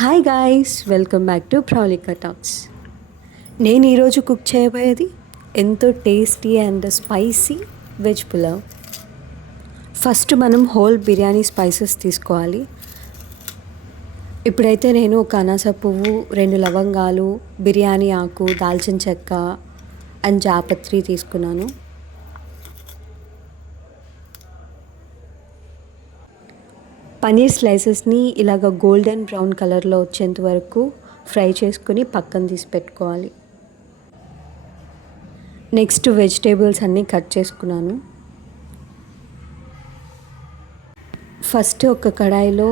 Hi guys, welcome back to Praulika talks. నేను ఈరోజు cook చేయబోయేది ఎంతో tasty and spicy veg pulao. First మనం హోల్ బిర్యానీ స్పైసెస్ తీసుకోవాలి. ఇప్పుడైతే నేను ఒక అనాస పువ్వు, 2 లవంగాలు, బిర్యానీ ఆకు, దాల్చిన చెక్క అండ్ జాపత్రి తీసుకున్నాను. పన్నీర్ స్లైసెస్ని ఇలాగ గోల్డెన్ బ్రౌన్ కలర్లో వచ్చేంత వరకు ఫ్రై చేసుకుని పక్కన తీసి పెట్టుకోవాలి. నెక్స్ట్ వెజిటేబుల్స్ అన్నీ కట్ చేసుకున్నాను. ఫస్ట్ ఒక కడాయిలో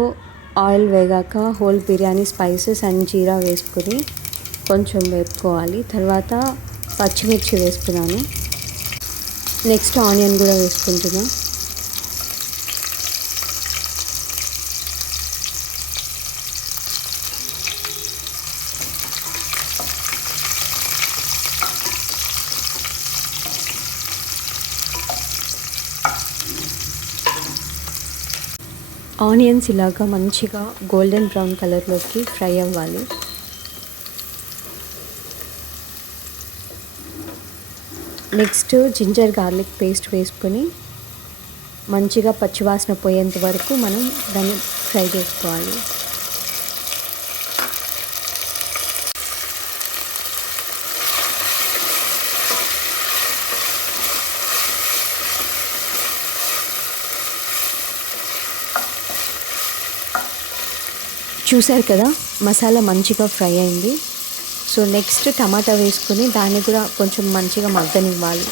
ఆయిల్ వేగాక హోల్ బిర్యానీ స్పైసెస్ అండ్ జీరా వేసుకుని కొంచెం వేపుకోవాలి. తర్వాత పచ్చిమిర్చి వేసుకున్నాను. నెక్స్ట్ ఆనియన్ కూడా వేసుకుంటున్నాను. ఆనియన్స్ ఇలాగా మంచిగా గోల్డెన్ బ్రౌన్ కలర్లోకి ఫ్రై అవ్వాలి. నెక్స్ట్ జింజర్ గార్లిక్ పేస్ట్ వేసుకొని మంచిగా పచ్చివాసన పోయేంత వరకు మనం దాన్ని ఫ్రై చేసుకోవాలి. చూసారు కదా, మసాలా మంచిగా ఫ్రై అయింది. సో నెక్స్ట్ టమాటా వేసుకొని దాన్ని కూడా కొంచెం మంచిగా మగ్గనివ్వాలి.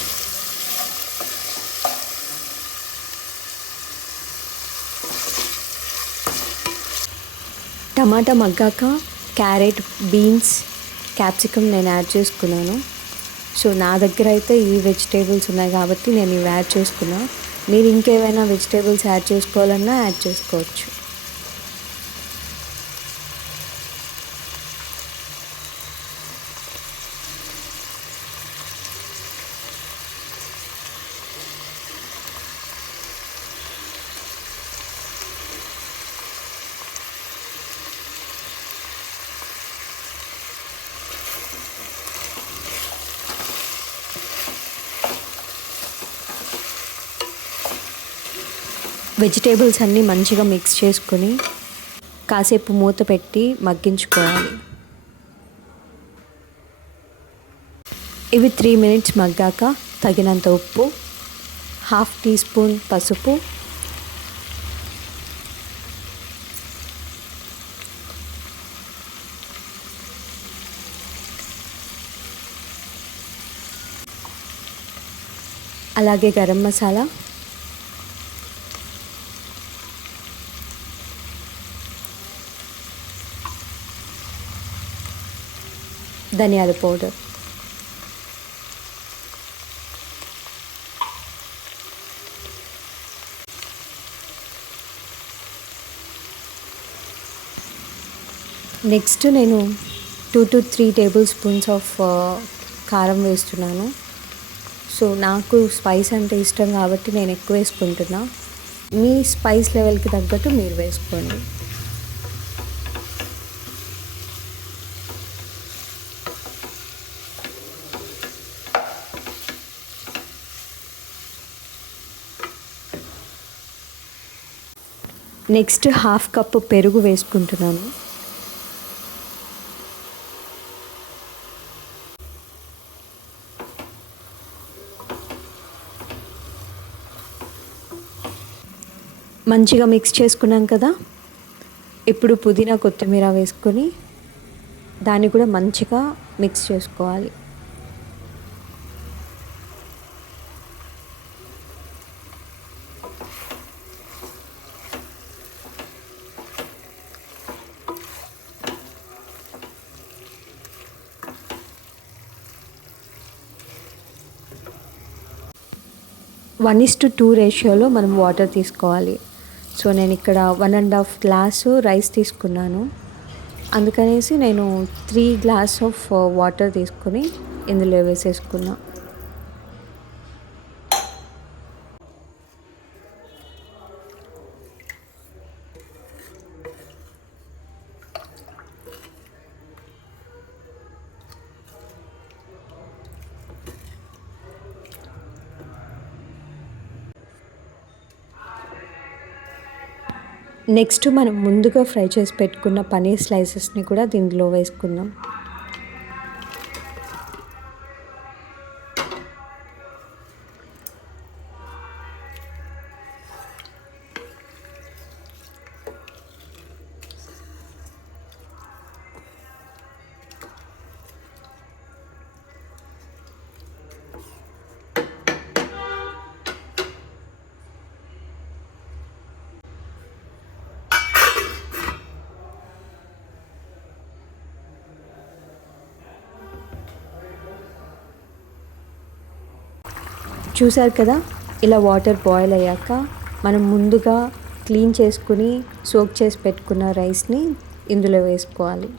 టమాటా మగ్గాక క్యారెట్, బీన్స్, క్యాప్సికమ్ నేను యాడ్ చేసుకున్నాను. సో నా దగ్గర అయితే ఈ వెజిటేబుల్స్ ఉన్నాయి కాబట్టి నేను ఇవి యాడ్ చేసుకున్నా. మీరు ఇంకేమైనా వెజిటేబుల్స్ యాడ్ చేసుకోవాలన్నా యాడ్ చేసుకోవచ్చు. వెజిటేబుల్స్ అన్నీ మంచిగా మిక్స్ చేసుకొని కాసేపు మూత పెట్టి మగ్గించుకోవాలి. ఇవి 3 మినిట్స్ మగ్గాక తగినంత ఉప్పు, 1/2 టీ స్పూన్ పసుపు, అలాగే గరం మసాలా, ధనియాల పౌడర్, నెక్స్ట్ నేను 2 to 3 టేబుల్ స్పూన్స్ ఆఫ్ కారం వేస్తున్నాను. సో నాకు స్పైస్ అంటే ఇష్టం కాబట్టి నేను ఎక్కువ వేసుకుంటున్నా. మీ స్పైస్ లెవెల్కి తగ్గట్టు మీరు వేసుకోండి. నెక్స్ట్ 1/2 కప్పు పెరుగు వేసుకుంటున్నాను. మంచిగా మిక్స్ చేసుకున్నాం కదా, ఇప్పుడు పుదీనా, కొత్తిమీర వేసుకొని దాన్ని కూడా మంచిగా మిక్స్ చేసుకోవాలి. వన్ ఈస్ టు 2 రేషియోలో మనం వాటర్ తీసుకోవాలి. సో నేను ఇక్కడ 1.5 గ్లాసు రైస్ తీసుకున్నాను. అందుకనేసి నేను 3 గ్లాస్ ఆఫ్ వాటర్ తీసుకొని ఇందులో వేసేసుకున్నా. నెక్స్ట్ మనం ముందుగా ఫ్రై చేసి పెట్టుకున్న పన్నీర్ స్లైసెస్ని కూడా దీంట్లో వేసుకుందాం. చూసారు కదా, ఇలా వాటర్ బాయిల్ అయ్యాక మనం ముందుగా క్లీన్ చేసుకుని సోక్ చేసి పెట్టుకున్న రైస్ని ఇందులో వేసుకోవాలి.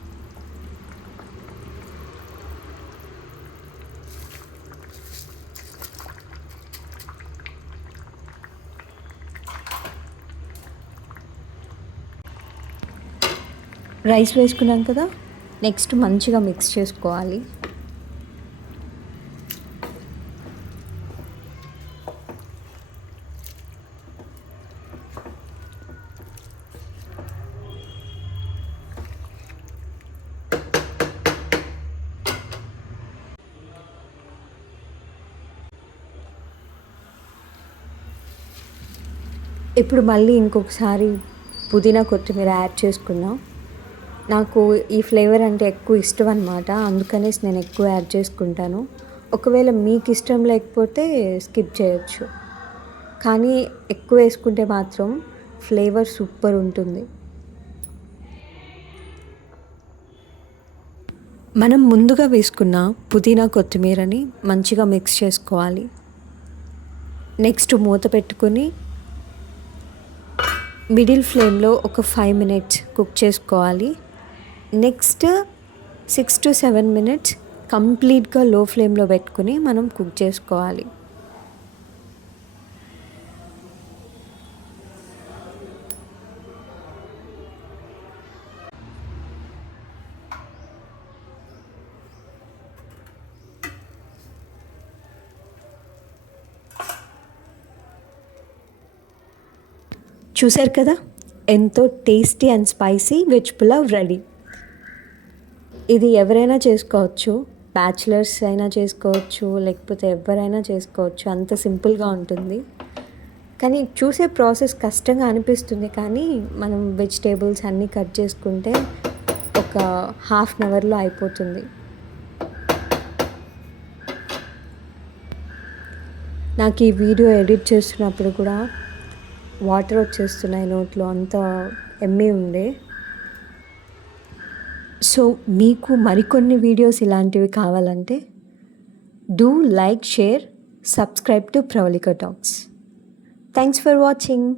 రైస్ వేసుకున్నాం కదా, నెక్స్ట్ మంచిగా మిక్స్ చేసుకోవాలి. ఇప్పుడు మళ్ళీ ఇంకొకసారి పుదీనా కొత్తిమీర యాడ్ చేసుకుందాం. నాకు ఈ ఫ్లేవర్ అంటే ఎక్కువ ఇష్టం అన్నమాట, అందుకనేసి నేను ఎక్కువ యాడ్ చేసుకుంటాను. ఒకవేళ మీకు ఇష్టం లేకపోతే స్కిప్ చేయొచ్చు, కానీ ఎక్కువ వేసుకుంటే మాత్రం ఫ్లేవర్ సూపర్ ఉంటుంది. మనం ముందుగా వేసుకున్న పుదీనా కొత్తిమీరని మంచిగా మిక్స్ చేసుకోవాలి. నెక్స్ట్ మూత పెట్టుకొని మిడిల్ ఫ్లేమ్లో ఒక 5 మినిట్స్ కుక్ చేసుకోవాలి. నెక్స్ట్ 6 to 7 మినిట్స్ కంప్లీట్గా లో ఫ్లేమ్లో పెట్టుకుని మనం కుక్ చేసుకోవాలి. చూసారు కదా, ఎంతో tasty and spicy veg pulao ready. ఇది ఎవరైనా చేసుకోవచ్చు, బ్యాచిలర్స్ అయినా చేసుకోవచ్చు, లేకపోతే ఎవరైనా చేసుకోవచ్చు. అంత సింపుల్గా ఉంటుంది, కానీ చూసే ప్రాసెస్ కష్టంగా అనిపిస్తుంది. కానీ మనం వెజిటేబుల్స్ అన్నీ కట్ చేసుకుంటే ఒక హాఫ్ అన్ అవర్లో అయిపోతుంది. నాకు ఈ వీడియో ఎడిట్ చేస్తున్నప్పుడు కూడా వాటర్ వచ్చేస్తున్నాయి నోట్లో, అంత ఎమ్మీ ఉండే. సో మీకు మరికొన్ని వీడియోస్ ఇలాంటివి కావాలంటే do like, share, subscribe to Pravalika talks. Thanks for watching.